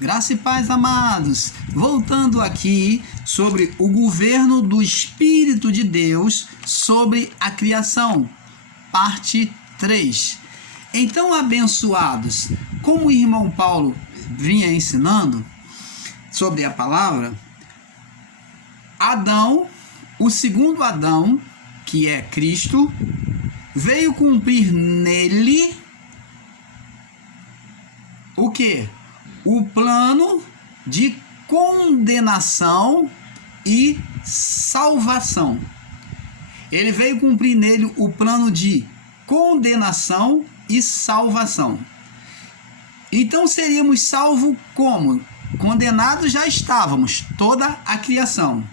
Graça e paz, amados. Voltando aqui sobre o governo do Espírito de Deus sobre a criação, parte 3. Então, abençoados, como o irmão Paulo vinha ensinando sobre a palavra, Adão, o segundo Adão, que é Cristo, veio cumprir nele o quê? O plano de condenação e salvação. Ele veio cumprir nele o plano de condenação e salvação. Então seríamos salvos como? Condenados já estávamos, toda a criação,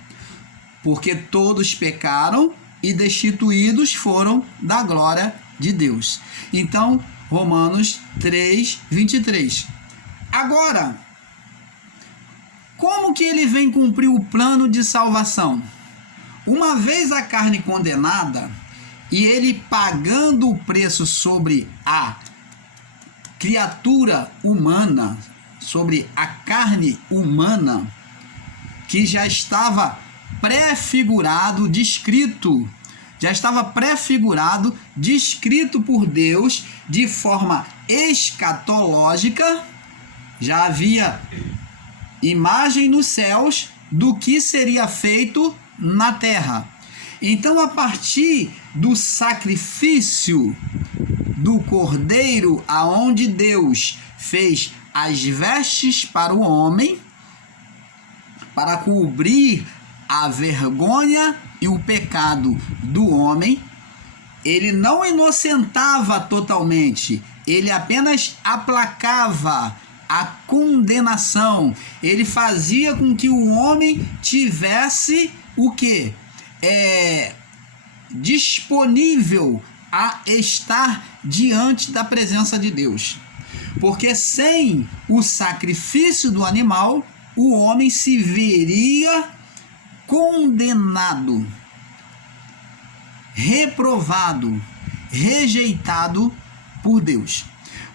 porque todos pecaram e destituídos foram da glória de Deus. Então, Romanos 3, 23. Agora, como que ele vem cumprir o plano de salvação? Uma vez a carne condenada e ele pagando o preço sobre a criatura humana, sobre a carne humana, que já estava prefigurado, descrito por Deus de forma escatológica. Já havia imagem nos céus do que seria feito na terra. Então, a partir do sacrifício do cordeiro, aonde Deus fez as vestes para o homem, para cobrir a vergonha e o pecado do homem, ele não inocentava totalmente, ele apenas aplacava a condenação. Ele fazia com que o homem tivesse o quê? Disponível a estar diante da presença de Deus. Porque sem o sacrifício do animal, o homem se veria condenado, reprovado, rejeitado por Deus.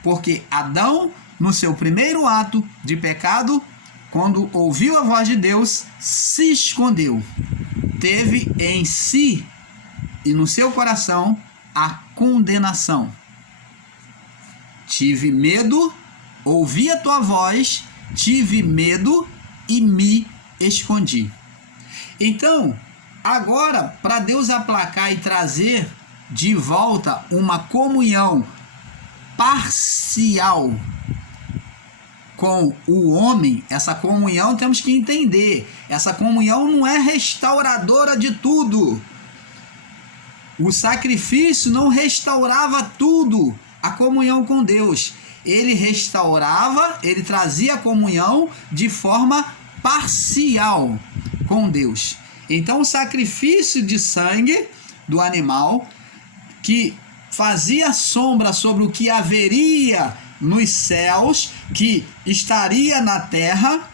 Porque Adão, no seu primeiro ato de pecado, quando ouviu a voz de Deus, se escondeu. Teve em si e no seu coração a condenação. Tive medo, ouvi a tua voz, tive medo e me escondi. Então, agora, para Deus aplacar e trazer de volta uma comunhão parcial com o homem, essa comunhão temos que entender, essa comunhão não é restauradora de tudo. O sacrifício não restaurava tudo, a comunhão com Deus. Ele restaurava, ele trazia a comunhão de forma parcial com Deus. Então, o sacrifício de sangue do animal, que fazia sombra sobre o que haveria nos céus, que estaria na terra,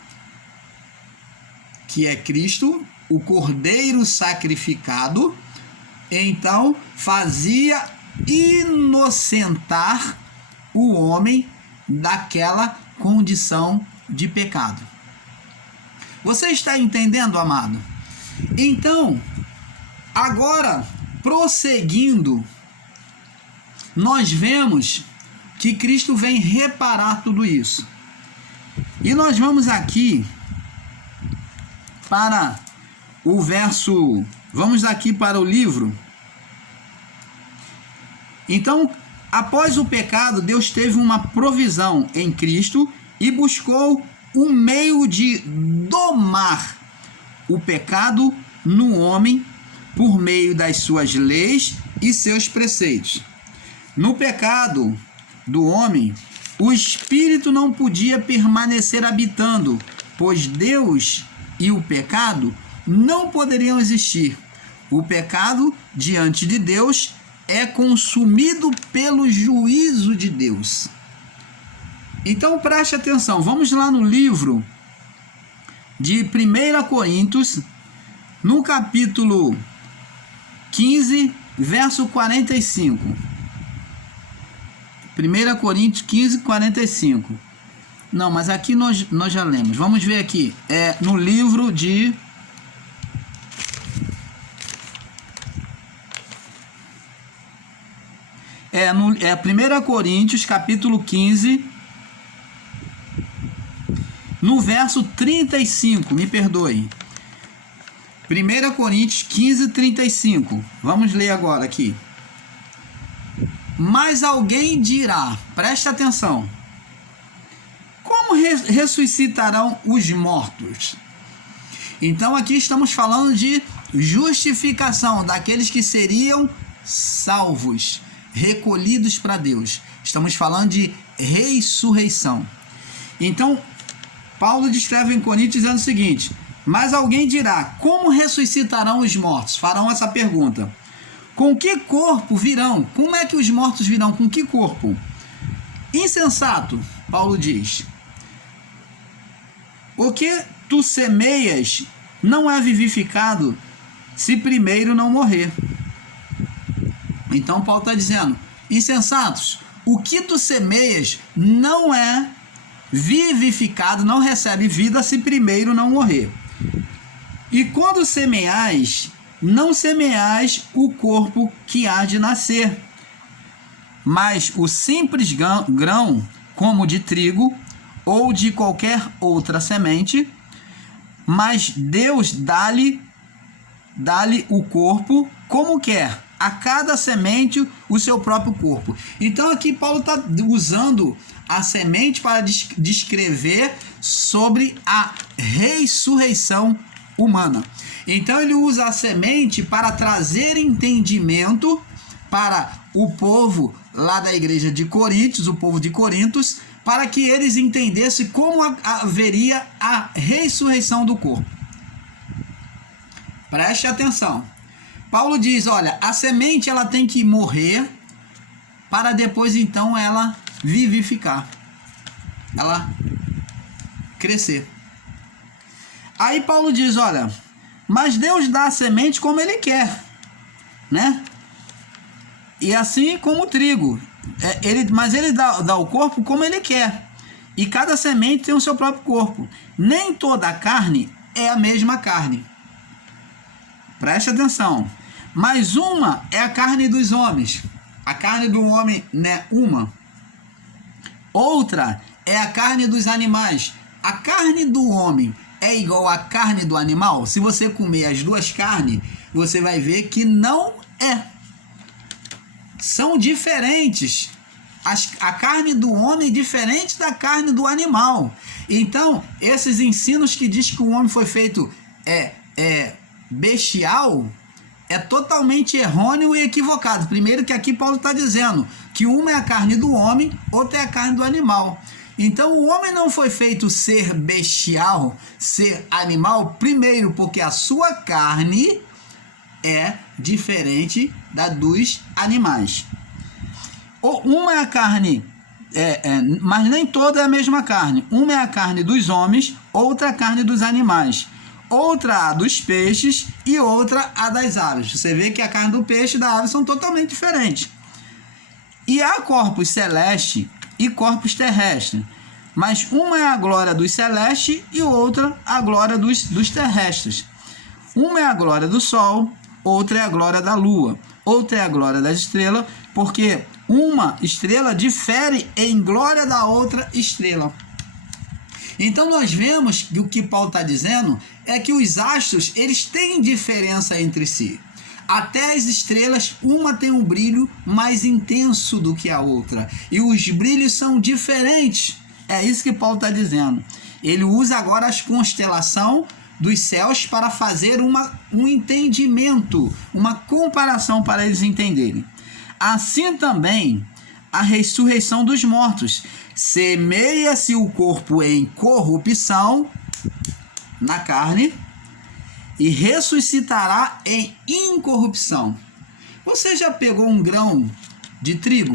que é Cristo, o Cordeiro sacrificado, então fazia inocentar o homem daquela condição de pecado. Você está entendendo, amado? Então, agora, prosseguindo, nós vemos que Cristo vem reparar tudo isso. E nós vamos aqui para o verso, vamos aqui para o livro. Então, após o pecado, Deus teve uma provisão em Cristo e buscou um meio de domar o pecado no homem por meio das suas leis e seus preceitos. No pecado do homem, o espírito não podia permanecer habitando, pois Deus e o pecado não poderiam existir. O pecado diante de Deus é consumido pelo juízo de Deus. Então preste atenção, vamos lá no livro de 1 Coríntios, no capítulo 15, verso 45. 1 Coríntios 15, 45. Não, mas aqui nós já lemos. Vamos ver aqui. No livro de... É 1 Coríntios, capítulo 15, no verso 35, me perdoe. 1 Coríntios 15, 35. Vamos ler agora aqui. Mas alguém dirá, preste atenção, como ressuscitarão os mortos? Então aqui estamos falando de justificação daqueles que seriam salvos, recolhidos para Deus. Estamos falando de ressurreição. Então, Paulo descreve em Coríntios dizendo o seguinte: mas alguém dirá, como ressuscitarão os mortos? Farão essa pergunta. Com que corpo virão? Como é que os mortos virão? Com que corpo? Insensato, Paulo diz. O que tu semeias não é vivificado se primeiro não morrer. Então Paulo está dizendo, insensatos, o que tu semeias não é vivificado, não recebe vida se primeiro não morrer. E quando semeais, não semeais o corpo que há de nascer, mas o simples grão, como de trigo, ou de qualquer outra semente, mas Deus dá-lhe o corpo como quer, a cada semente o seu próprio corpo. Então aqui Paulo está usando a semente para descrever sobre a ressurreição humana. Então ele usa a semente para trazer entendimento para o povo lá da igreja de Coríntios, o povo de Corintos, para que eles entendessem como haveria a ressurreição do corpo. Preste atenção. Paulo diz, olha, a semente ela tem que morrer para depois então ela vivificar, ela crescer. Aí Paulo diz, olha, mas Deus dá a semente como Ele quer, né? E assim como o trigo, mas Ele dá o corpo como Ele quer. E cada semente tem o seu próprio corpo. Nem toda a carne é a mesma carne. Preste atenção. Mas uma é a carne dos homens. A carne do homem é uma. Outra é a carne dos animais. A carne do homem é igual à carne do animal? Se você comer as duas carnes, você vai ver que não é. São diferentes. A carne do homem é diferente da carne do animal. Então, esses ensinos que diz que o homem foi feito bestial, é totalmente errôneo e equivocado. Primeiro que aqui Paulo está dizendo que uma é a carne do homem, outra é a carne do animal. Então o homem não foi feito ser bestial, ser animal, primeiro porque a sua carne é diferente da dos animais. Uma é a carne, mas nem toda é a mesma carne. Uma é a carne dos homens, outra é a carne dos animais. Outra a dos peixes e outra a das aves. Você vê que a carne do peixe e da ave são totalmente diferentes. E há corpos celestes e corpos terrestres. Mas uma é a glória dos celestes e outra a glória dos terrestres. Uma é a glória do sol, outra é a glória da lua, outra é a glória das estrelas, porque uma estrela difere em glória da outra estrela. Então nós vemos que o que Paulo está dizendo é que os astros, eles têm diferença entre si. Até as estrelas, uma tem um brilho mais intenso do que a outra. E os brilhos são diferentes. É isso que Paulo está dizendo. Ele usa agora as constelações dos céus para fazer um entendimento, uma comparação para eles entenderem. Assim também a ressurreição dos mortos. Semeia-se o corpo em corrupção, na carne, e ressuscitará em incorrupção. Você já pegou um grão de trigo?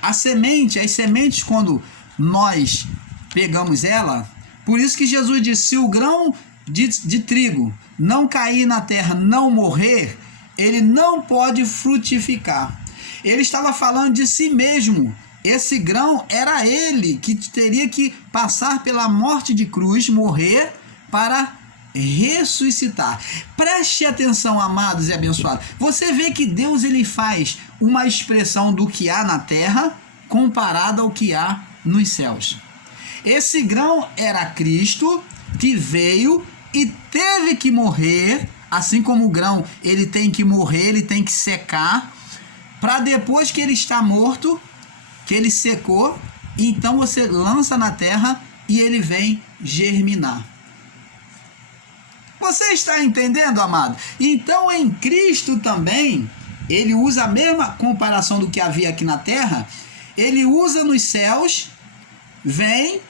As sementes, quando nós pegamos ela, por isso que Jesus disse, se o grão de trigo não cair na terra, não morrer, ele não pode frutificar. Ele estava falando de si mesmo, esse grão era ele que teria que passar pela morte de cruz, morrer para ressuscitar. Preste atenção, amados e abençoados. Você vê que Deus ele faz uma expressão do que há na terra comparada ao que há nos céus. Esse grão era Cristo que veio e teve que morrer, assim como o grão ele tem que morrer, ele tem que secar, para depois que ele está morto, que ele secou, então você lança na terra e ele vem germinar. Você está entendendo, amado? Então em Cristo também, ele usa a mesma comparação do que havia aqui na terra, ele usa nos céus, vem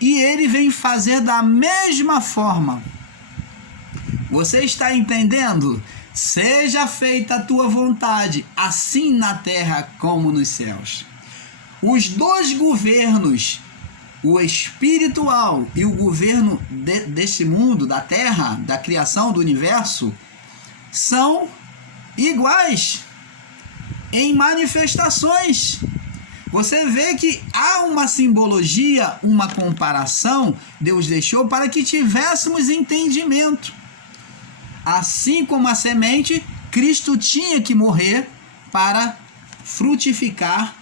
e ele vem fazer da mesma forma. Você está entendendo? Seja feita a tua vontade, assim na terra como nos céus. Os dois governos, o espiritual e o governo deste mundo, da terra, da criação, do universo, são iguais em manifestações. Você vê que há uma simbologia, uma comparação, Deus deixou para que tivéssemos entendimento. Assim como a semente, Cristo tinha que morrer para frutificar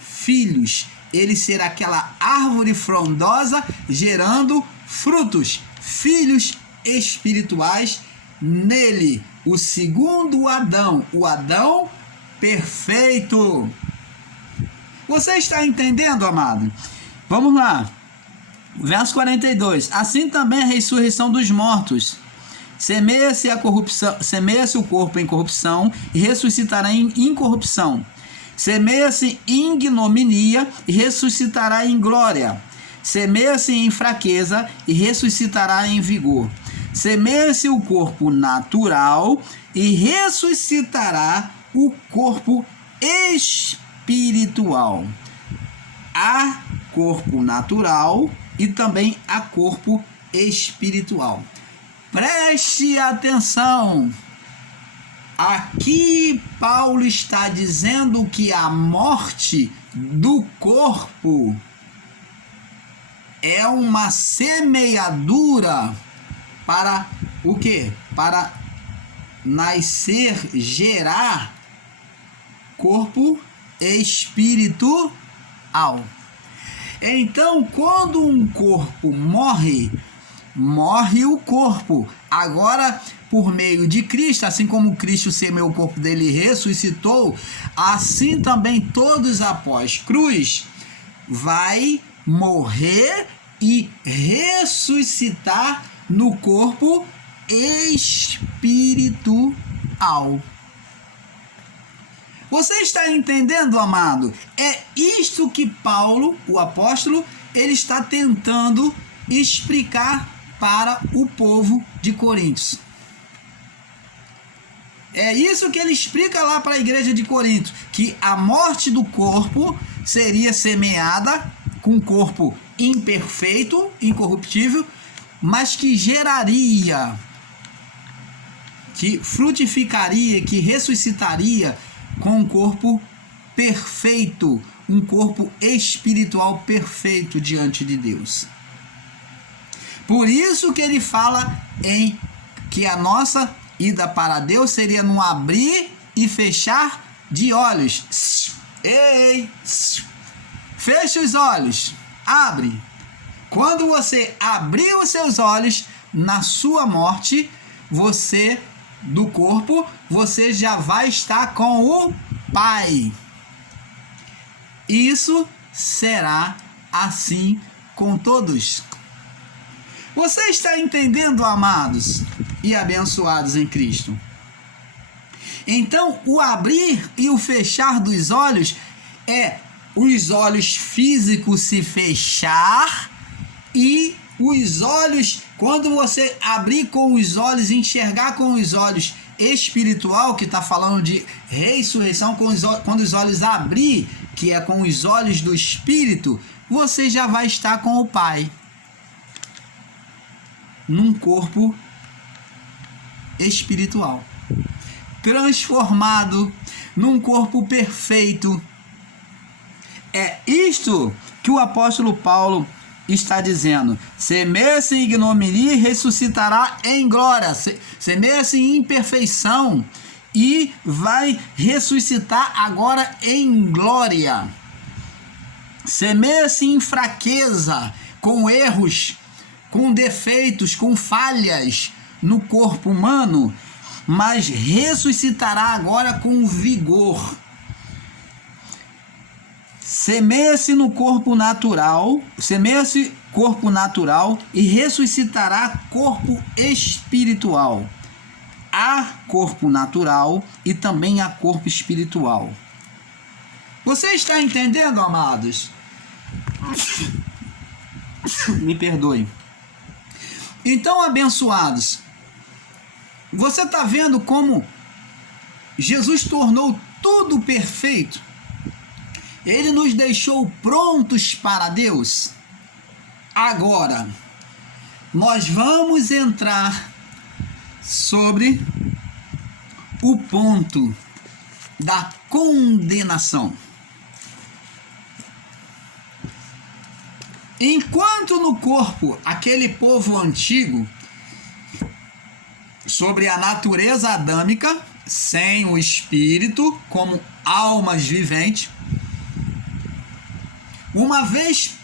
filhos. Ele ser aquela árvore frondosa gerando frutos, filhos espirituais nele. O segundo Adão, o Adão perfeito. Você está entendendo, amado? Vamos lá. Verso 42. Assim também a ressurreição dos mortos. Semeia-se a corrupção, semeia-se o corpo em corrupção e ressuscitará em incorrupção. Semeia-se em ignominia e ressuscitará em glória. Semeia-se em fraqueza e ressuscitará em vigor. Semeia-se o corpo natural e ressuscitará o corpo espiritual. Há corpo natural e também há corpo espiritual. Preste atenção. Aqui Paulo está dizendo que a morte do corpo é uma semeadura para o quê? Para nascer, gerar corpo espiritual. Então, quando um corpo morre, morre o corpo. Agora, por meio de Cristo, assim como Cristo semeou o corpo dele e ressuscitou, assim também todos após cruz vai morrer e ressuscitar no corpo espiritual. Você está entendendo, amado? É isto que Paulo, o apóstolo, ele está tentando explicar para o povo de Corinto. É isso que ele explica lá para a igreja de Corinto, que a morte do corpo seria semeada com um corpo imperfeito, incorruptível, mas que geraria, que frutificaria, que ressuscitaria com um corpo perfeito, um corpo espiritual perfeito diante de Deus. Por isso que ele fala em que a nossa ida para Deus seria num abrir e fechar de olhos. Ei! Feche os olhos. Abre. Quando você abrir os seus olhos na sua morte, você do corpo, você já vai estar com o Pai. Isso será assim com todos. Você está entendendo, amados e abençoados em Cristo? Então, o abrir e o fechar dos olhos é os olhos físicos se fechar e os olhos, quando você abrir com os olhos, enxergar com os olhos espiritual, que está falando de ressurreição, quando os olhos abrir, que é com os olhos do Espírito, você já vai estar com o Pai. Num corpo espiritual. Transformado num corpo perfeito. É isto que o apóstolo Paulo está dizendo: semeia-se em ignominia e ressuscitará em glória. Semeia-se em imperfeição e vai ressuscitar agora em glória. Semeia-se em fraqueza, com erros, com defeitos, com falhas no corpo humano, mas ressuscitará agora com vigor. Semeia-se no corpo natural, semeia-se corpo natural e ressuscitará corpo espiritual. Há corpo natural e também há corpo espiritual. Você está entendendo, amados? Me perdoe. Então, abençoados, você está vendo como Jesus tornou tudo perfeito? Ele nos deixou prontos para Deus. Agora, nós vamos entrar sobre o ponto da condenação. Enquanto no corpo, aquele povo antigo, sobre a natureza adâmica, sem o espírito, como almas viventes, uma vez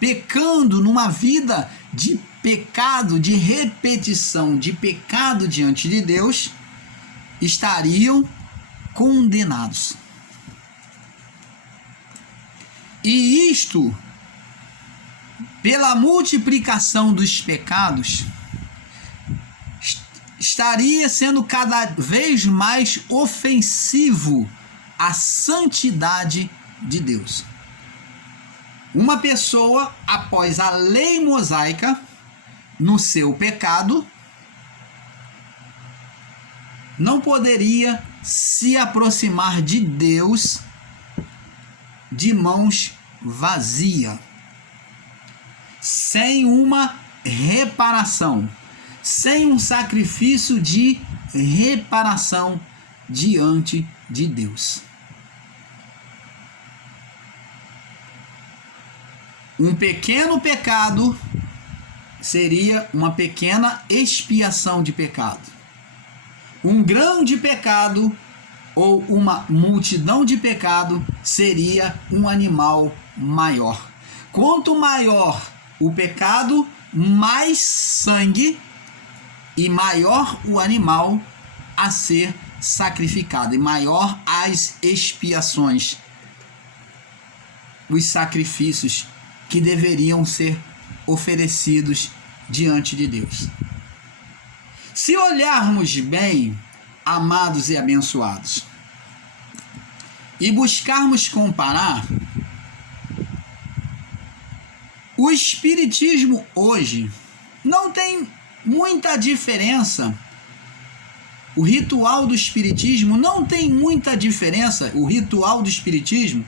pecando numa vida de pecado, de repetição de pecado diante de Deus, estariam condenados. E isto, pela multiplicação dos pecados, estaria sendo cada vez mais ofensivo à santidade de Deus. Uma pessoa, após a lei mosaica, no seu pecado, não poderia se aproximar de Deus de mãos vazias, sem uma reparação, sem um sacrifício de reparação diante de Deus. Um pequeno pecado seria uma pequena expiação de pecado. Um grande pecado ou uma multidão de pecado seria um animal maior. Quanto maior o pecado, mais sangue e maior o animal a ser sacrificado, e maior as expiações, os sacrifícios que deveriam ser oferecidos diante de Deus. Se olharmos bem, amados e abençoados, e buscarmos comparar, o Espiritismo hoje não tem muita diferença. O ritual do Espiritismo não tem muita diferença, o ritual do Espiritismo,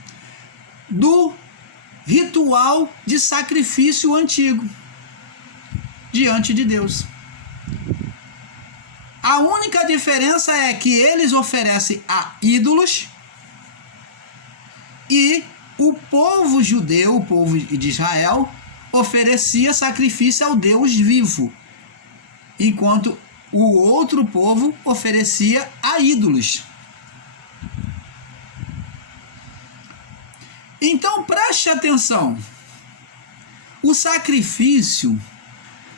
do ritual de sacrifício antigo diante de Deus. A única diferença é que eles oferecem a ídolos e o povo judeu, o povo de Israel, oferecia sacrifício ao Deus vivo, enquanto o outro povo oferecia a ídolos. Então preste atenção, o sacrifício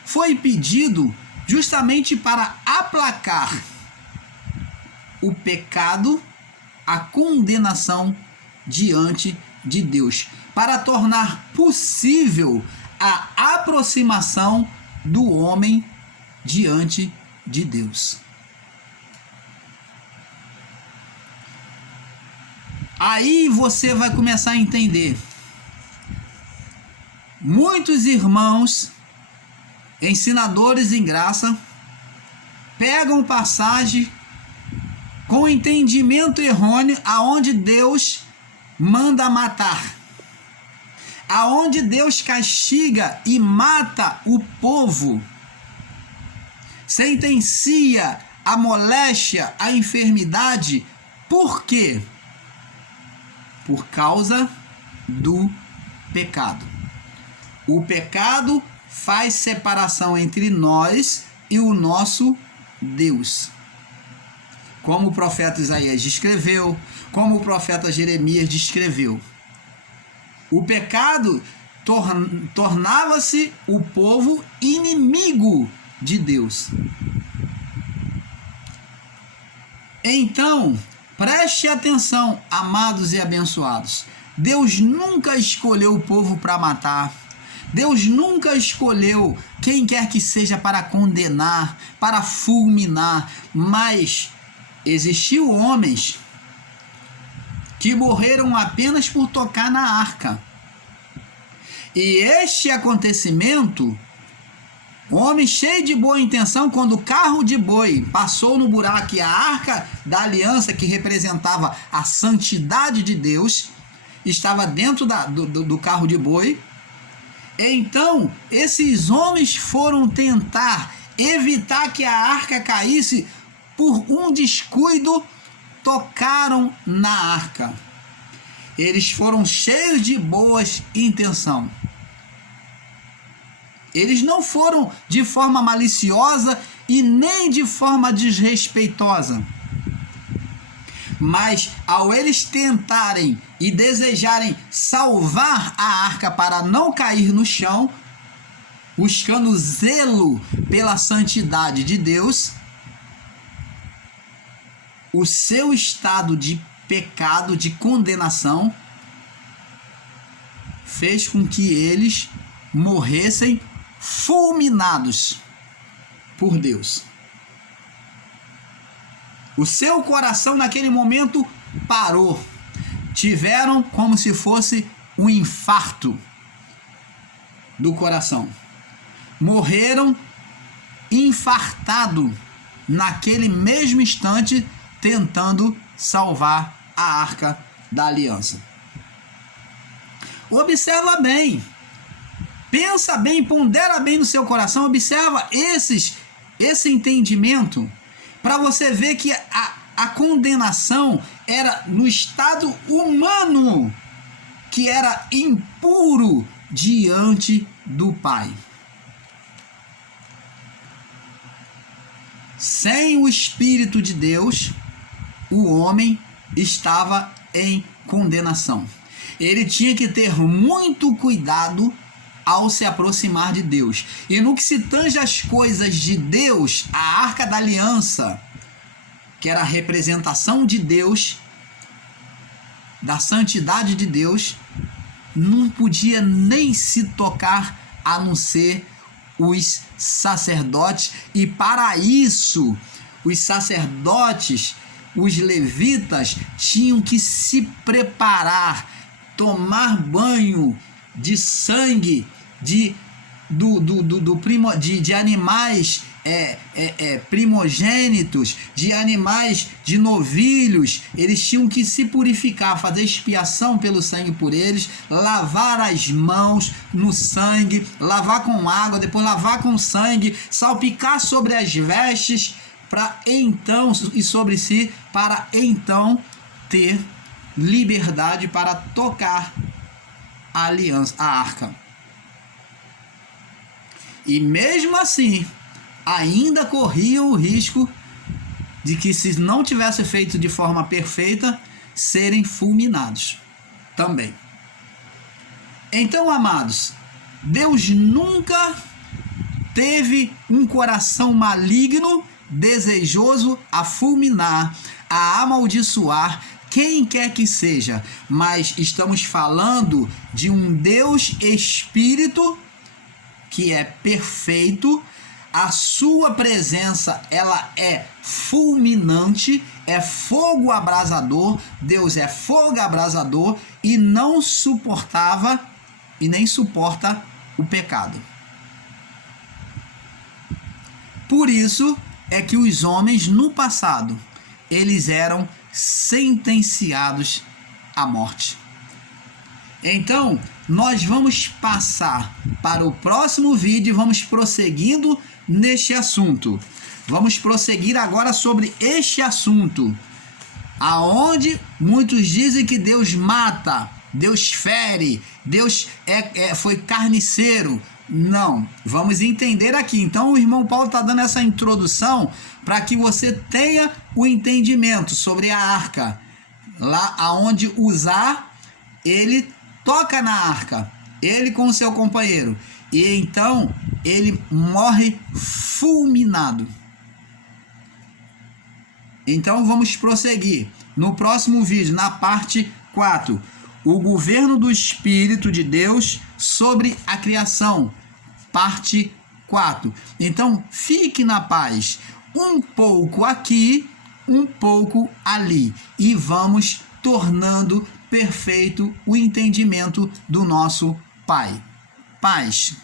foi pedido justamente para aplacar o pecado, a condenação diante de Deus, para tornar possível a aproximação do homem diante de Deus. Aí você vai começar a entender. Muitos irmãos, ensinadores em graça, pegam passagem com entendimento errôneo aonde Deus manda matar, aonde Deus castiga e mata o povo, sentencia a moléstia, a enfermidade. Por quê? Por causa do pecado. O pecado faz separação entre nós e o nosso Deus. Como o profeta Isaías descreveu, como o profeta Jeremias descreveu. O pecado tornava-se o povo inimigo de Deus. Então, preste atenção, amados e abençoados. Deus nunca escolheu o povo para matar. Deus nunca escolheu quem quer que seja para condenar, para fulminar, mas existiu homens que morreram apenas por tocar na arca. E este acontecimento, homem cheio de boa intenção, quando o carro de boi passou no buraco e a arca da aliança, que representava a santidade de Deus, estava dentro do carro de boi, então esses homens foram tentar evitar que a arca caísse. Por um descuido, tocaram na arca. Eles foram cheios de boas intenções. Eles não foram de forma maliciosa e nem de forma desrespeitosa. Mas ao eles tentarem e desejarem salvar a arca para não cair no chão, buscando zelo pela santidade de Deus, o seu estado de pecado, de condenação, fez com que eles morressem fulminados por Deus. O seu coração naquele momento parou. Tiveram como se fosse um infarto do coração. Morreram infartado naquele mesmo instante, tentando salvar a arca da aliança. Observa bem, pensa bem, pondera bem no seu coração, observa esse entendimento, para você ver que a condenação era no estado humano, que era impuro diante do Pai. Sem o Espírito de Deus, o homem estava em condenação. Ele tinha que ter muito cuidado ao se aproximar de Deus. E no que se tange às coisas de Deus, a Arca da Aliança, que era a representação de Deus, da santidade de Deus, não podia nem se tocar a não ser os sacerdotes. E para isso, os sacerdotes, os levitas, tinham que se preparar, tomar banho de sangue de animais primogênitos, de animais de novilhos. Eles tinham que se purificar, fazer expiação pelo sangue por eles, lavar as mãos no sangue, lavar com água, depois lavar com sangue, salpicar sobre as vestes, para então, e sobre si, para então ter liberdade para tocar a aliança, a arca. E mesmo assim, ainda corriam o risco de que, se não tivesse feito de forma perfeita, serem fulminados também. Então, amados, Deus nunca teve um coração maligno, desejoso a fulminar, a amaldiçoar quem quer que seja, mas estamos falando de um Deus Espírito que é perfeito. A sua presença, ela é fulminante, é fogo abrasador. Deus é fogo abrasador e não suportava e nem suporta o pecado. Por isso é que os homens no passado, eles eram sentenciados à morte. Então, nós vamos passar para o próximo vídeo e vamos prosseguindo neste assunto. Vamos prosseguir agora sobre este assunto. aonde muitos dizem que Deus mata, Deus fere, Deus foi carniceiro. Não, vamos entender aqui. Então o irmão Paulo está dando essa introdução para que você tenha o entendimento sobre a arca. Lá aonde Uzá, ele toca na arca, ele com o seu companheiro, e então ele morre fulminado. Então vamos prosseguir. No próximo vídeo, na parte 4, o governo do Espírito de Deus sobre a criação, parte 4. Então fique na paz, um pouco aqui, um pouco ali, e vamos tornando perfeito o entendimento do nosso Pai. Paz.